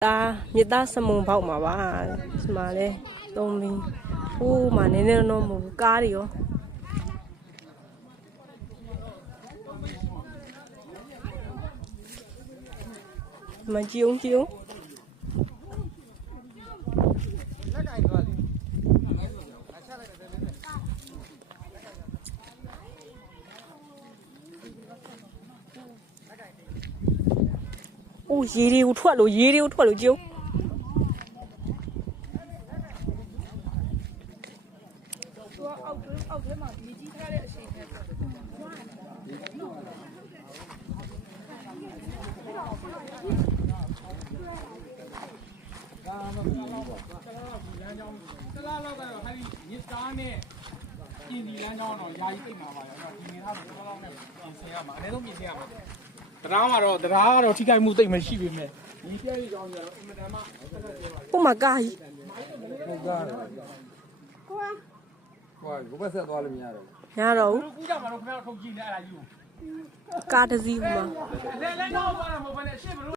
မြစ်သားစမုံပေါက်မှာပါဒီမှာလဲသုံးပြီးဟိုးမှာနည်းနည်းတော့မဟုတ်ဘူးကားတွေရောမကြည့်အောင်အိုးရေတွေကိုထွက်လို့ကြည့်အောက်ထဲမှာမြေကြီးထားတဲ့အချိန်နဲ့တလားလောက်ကတော့ဟာဒီညစ်သားနဲ့ပြင်ဒီလမ်းကြောင်းတော့ယာယီပြိတ်မှာပါရောဒီနေသားဆိုတော့လောက်နဲ့ပြင်ဆင်ရမှာအနည်းဆုံးပြင်ဆင်ရမှာတရားကတော့ထိခိုက်မှုသိမ့်မရှိပြီမဲ့ဒီပြည့်ကြောင်းကျတော့အင်မတန်မှဟိုမှာကားကြီးဟုတ်ကားတယ်ကိုဘက်ဆက်သွားလို့မရတော့ရတော့ဘူးကူးကြမှာတော့ခင်ဗျားတို့ထုတ်ကြည့်နေအဲ့ဒါကြီးကိုကားတစ်စီးဟိုမှာလဲလဲတော့သွားတာမဟုတ်ဘဲနဲ့ရှေ့ဘလို့